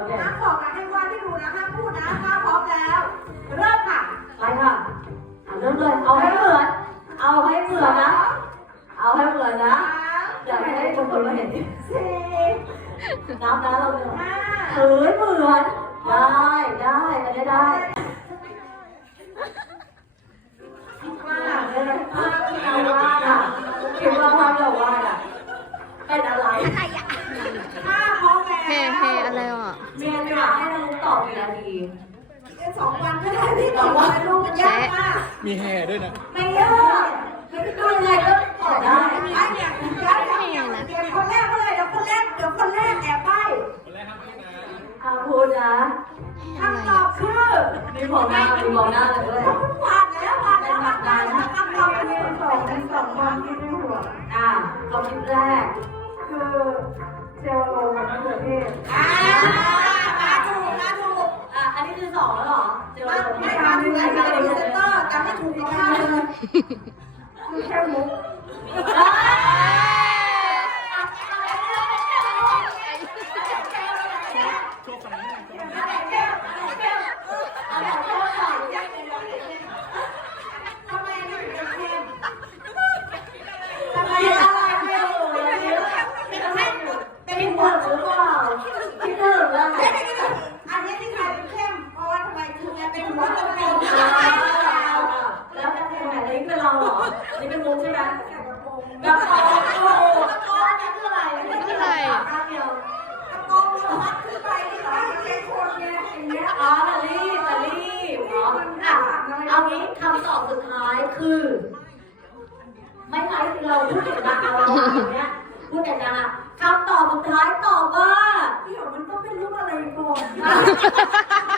เราเนี่ยห้ามบอกนะให้ว่าที่ดูนะห้ามพูดนะถ้าพร้อมแล้วเริ่มค่ะไปค่ะเริ่มเลยเอาให้เหมือนเอาให้เหมือนนะเอาให้เหมือนนะอยากให้ทุกคนมาเห็นสี่นับนะเราเนี่ยห้าเอ้ยเหมือนได้ได้มาได้ได้มาเลยอกเลยนาทีสองวันก็ได้พี่บอกว่าลูกมันยากมากมีแห่ด้วยนะ ไม่เยอะคือดูยังไงก็ตอบได้ไอ้เนี่ยไอ้เนี่ยคนแรกเลยเดี๋ยวคนแรกเดี๋ยวคนแรกแอบไปคนแรกครับพี่นะอ้าวคุณนะคำตอบคือนี่มองหน้านี่มองหน้าเลยเลยผ่านแล้วผ่านแล้วผ่านแล้ว Thank kind you. Of นี่เป็นมุกใช่ไหมแกะกระโปรงกระโปรงกระโปรงนี่คืออะไรนี่คืออะไรกระโปรงกระโปรงขึ้นไปที่ตาเป็นคนไงอย่างเงี้ยอ๋อแต่รีบแต่รีบเหรออ่ะ เอางี้คำตอบสุดท้ายคือ ไม่ใช่เราพูดเกี่ยวกับเราอย่างเงี้ย พูดเกี่ยวกันอ่ะคำตอบสุดท้ายตอบว่าพี่หยกมันต้องเป็นรูปอะไรก่อน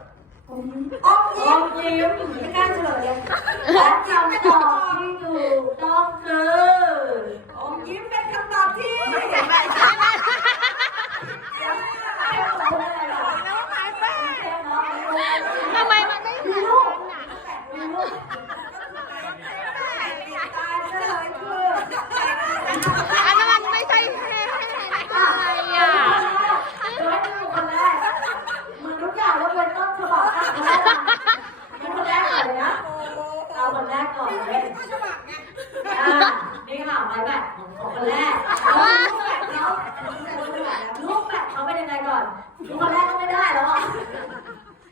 Ừ. ốc nhím ốc nhím cái ca chờ đi bắt chồng chồng chi cừu con cừu ốc nhím bắt chồng chồng chi ไอ้แบบของเขาคนแรกว่าแบบเขาลูกแบบเขาเป็นยังไงก่อนลูกคนแรกก็ไม่ได้หรอ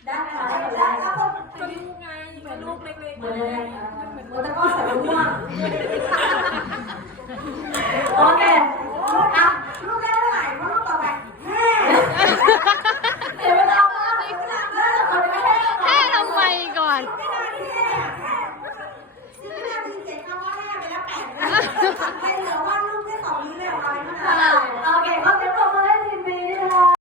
ได้ไหมคะได้ก็เป็นลูกไงเป็นลูกเล็กๆเหมือนยังไงมันจะก็ใส่ร่วงโอเค